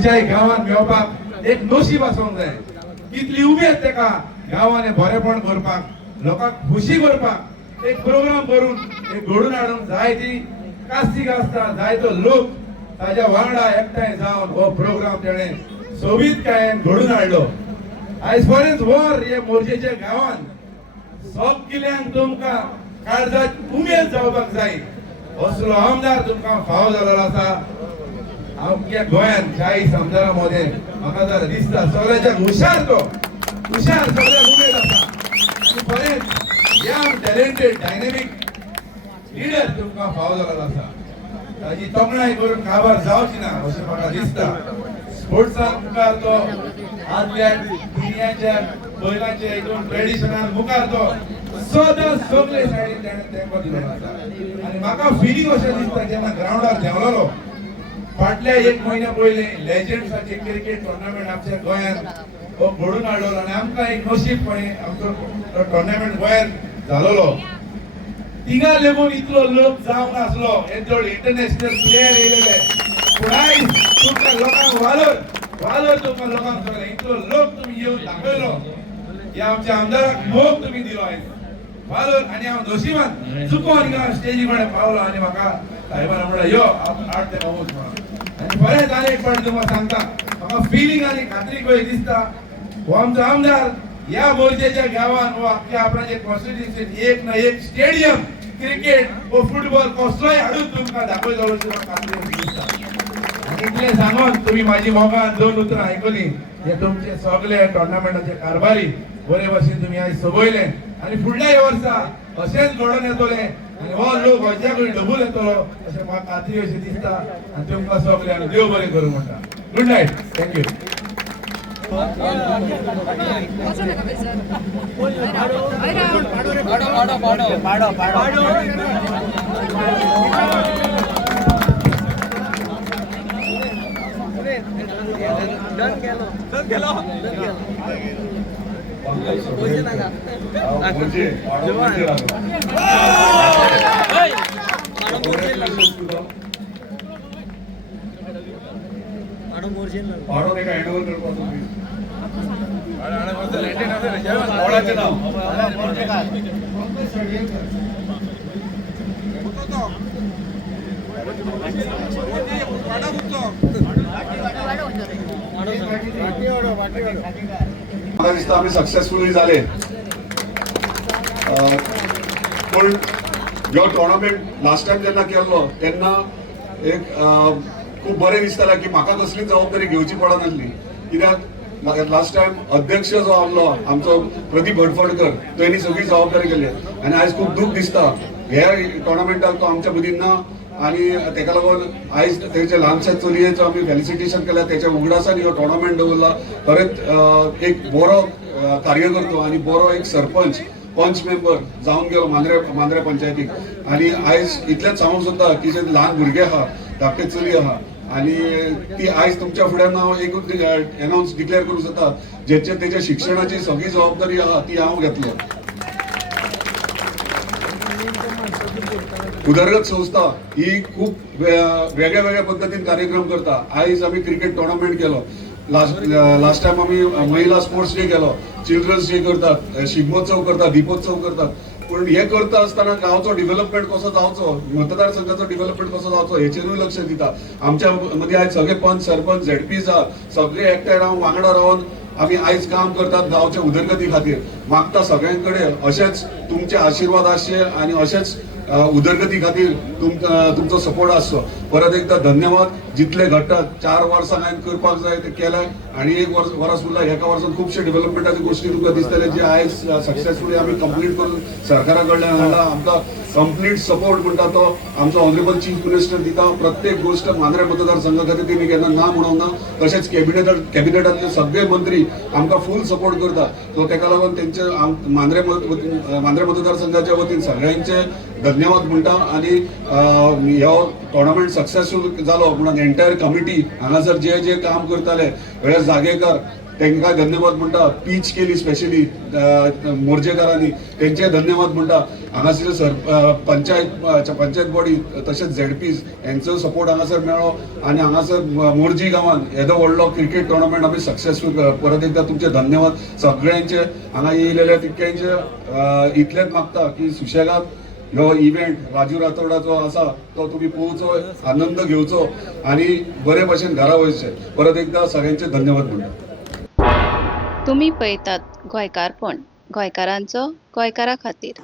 खंयच्याय गावात मेळपाक एक नशीब आसूंक जाय. कितली उमेद तेका गांवांनी बरेपण करपाक लोकांक खुशी करपाक एक प्रोग्राम करून एक घडून हाडूंक जाय ती कास्तीक आसता जाय तो लोक ताज्या वांगडा एकठांय जावन हो प्रोग्राम तेणें सोबीतकायेन घडून हाडलो. आयज पर्यंत वर हे मोरजेच्या गांवांत सगल्यांक तुमकां काळजात उमेद जावपाक जाय असलो आमदार तुमकां फावो जाल्लो आसा. आमच्या गोंयांत 40 आमदारां मदें म्हाका जर दिसता सगळ्याच्या हुशार सगळ्याक उमेद आसा. आनी बरेंच यंग टॅलेंटेड डायनेमीक लिडर तुमकां फावो जाल्लो आसा. ताजी तोखणाय करून काबार जावची ना अशें म्हाका दिसता. स्पोर्ट्सान मुखार तो आदल्या दुनियाच्या बैलांचे हितून ट्रेडिशनान मुखार तो सदां सगळे सायडीन तेणें तेंको दिल्लो आसा. आनी म्हाका फिलींग अशें दिसता जेन्ना ग्रावंडार देंवलोलो फाटल्या 1 म्हयन्या पयलीं लेजंड्साचे क्रिकेट टुर्नामेंट आमच्या गोंयांत हो घडून हाडलो आनी आमकां एक नशीबपणी आमचो टुर्नामेंट गोंयांत जालोलो. तिंगा लेगून इतलो लोक जावंक नासलो येदोळ इंटरनॅशनल प्लेयर येयलेले. पूण आयज तुमकां लोकांक वालोर तुमकां लोकांक कळ्ळें इतलो लोक तुमी येवन दाखयलो. ह्या आमच्या आमदाराक मोग तुमी दिलो आयज वालोर. आनी हांव नशिबान चुकोन हिंगा स्टेजी कडेन पावलो आनी म्हाका साहेबान म्हणलें यो हाड तेका वच म्हणून. आनी बरेंच आनी एक फावट तुमकां सांगता म्हाका फिलींग आनी खात्री कशी दिसता हो आमचो आमदार ह्या मोरजेच्या गांवांत हो आख्या आपणाचे कॉन्स्टिट्युएन्सींत एक ना एक स्टेडियम क्रिकेट वो फुटबॉल कसलोय हाडून तुमकां दाखयतलो अशी म्हाका खात्री दिसता. आनी इतलें सांगून तुमी म्हाजी मोगान 2 उतरां आयकलीं. हे तुमचे सगळे टुर्नामेंटाचे कारभारी बरे भशेन तुमी आयज सोबयले आनी फुडल्या वर्सा अशेंच घडोवन येतले आनी हो लोक अज्याकूय डबल येतलो अशें म्हाका खात्री अशी दिसता. आनी तुमकां सगळ्यांक देव बरें करूं म्हणटा. Good night. थँक्यू. पाडो एका हँडओव्हर करपाक तुम्ही पाडाचे नाव मला दिसतं आम्ही सक्सेसफुली झाले. पण जो टुर्नामेंट लास्ट टाइम जेन्ना केल्लो तेन्ना एक खूप बरें दिसतालें की म्हाका कसली जबाबदारी घेवची पडनासली. कित्याक लास्ट टाइम अध्यक्ष जो आसलो आमचो प्रदीप हडफडकर तेणी सगळी जबाबदारी केली आनी आयज खूप दूख दिसता हे टुर्नामेंटाक तो आमच्या मदीं ना. आनी तेका लागून आयज तेच्या ल्हानशा चलयेचो आमी फेलिसिटेशन केल्या तेच्या उगडासान हो टुर्नामेंट दवरला. परत एक बरो कार्यकर्तो आनी बरो एक सरपंच पंच मेंबर जावन गेलो मांद्रे पंचायतीक. आनी आयज इतलेंच सांगूंक सोदता की जे ल्हान भुरगे आहा धाकटे चली आहा आनी ती आयज तुमच्या फुड्यान हांव एकूच अनाउन्स डिक्लेअर करूंक सोदता तेच्या शिक्षणाची सगळी जबाबदारी आहा ती हांव घेतलो. उदरगत संस्था ही खूप वेगळ्या वेगळ्या पद्धतीन कार्यक्रम करता. आयज आमी क्रिकेट टुर्नामेंट केलो. लास्ट टाइम आमी महिला स्पोर्ट्स डे केलो. चिल्ड्रन्स डे करतात, शिगमोत्सव करतात, दीपोत्सव करतात. पण हे करता आसतना गांवचो डेव्हलपमेंट कसो जावचो मतदारसंघाचो डेव्हलपमेंट कसो जावचो हेचेरूय लक्ष दिता. आमच्या मदीं आयज सगळे पंच सरपंच झेडपीज आहात सगळे एकठांय रावन वांगडा रावन आमी आयज काम करतात गांवच्या उदरगती खातीर. मागता सगळ्यां अशेंच तुमचे आशीर्वाद आसचे आनी अशेंच उदरगती खातीर तुमचो सपोर्ट आसचो. परत एकदा धन्यवाद. जितले घडटात 4 वर्सां हांवें करपाक जाय ते केले आनी 1 वर्स उरला. एका वर्सान खुबशे डेव्हलपमेंटाच्यो गोश्टी तुमकां दिसतले जे आयज सक्सेसफुली आमी कंप्लीट करून सरकारा कडल्यान हाडला. आमकां कंप्लीट सपोर्ट म्हणटा तो आमचो ऑनरेबल चीफ मिनिस्टर दिता. प्रत्येक गोष्ट मांद्रे मतदारसंघा खातीर तेणी केन्ना ना म्हणूंक ना. तशेंच कॅबिनेटांतले सगळे मंत्री आमकां फूल सपोर्ट करता. सो तेका लागून तेंचे मांद्रे मतदारसंघाच्या वतीन सगळ्यांचे धन्यवाद म्हणटा. आनी ह्यो टुर्नामेंट सक्सेसफूल जालो म्हणून एंटायर कमिटी हांगासर जे काम करताले वेळेस जागेकार तांकां धन्यवाद म्हणटा. पीच केली स्पेशली मोर्जेकारांनी, तेंचे धन्यवाद म्हणटा. हांगासर पंचायत बॉडी तशेंच झेडपीज यांचो सपोर्ट हांगासर मेळ्ळो आनी हांगासर मोर्जी गांवांत येदो व्हडलो क्रिकेट टुर्नामेंट आमी सक्सेसफूल. परत एकदा तुमचे धन्यवाद सगळ्यांचे. हांगा येयलेल्या तितक्यांचे इतलेंच मागता की सुशेगाद ह्यो इव्हेंट राजू रातोडाचो आसा तो तुमी पळोवचो, आनंद घेवचो आनी बरे भशेन घरा वयचे. परत एकदा सगळ्यांचे धन्यवाद म्हणटा. तुम्ही पळयतात गोंयकारपण, गोंयकारांचो गोंयकारा खातीर.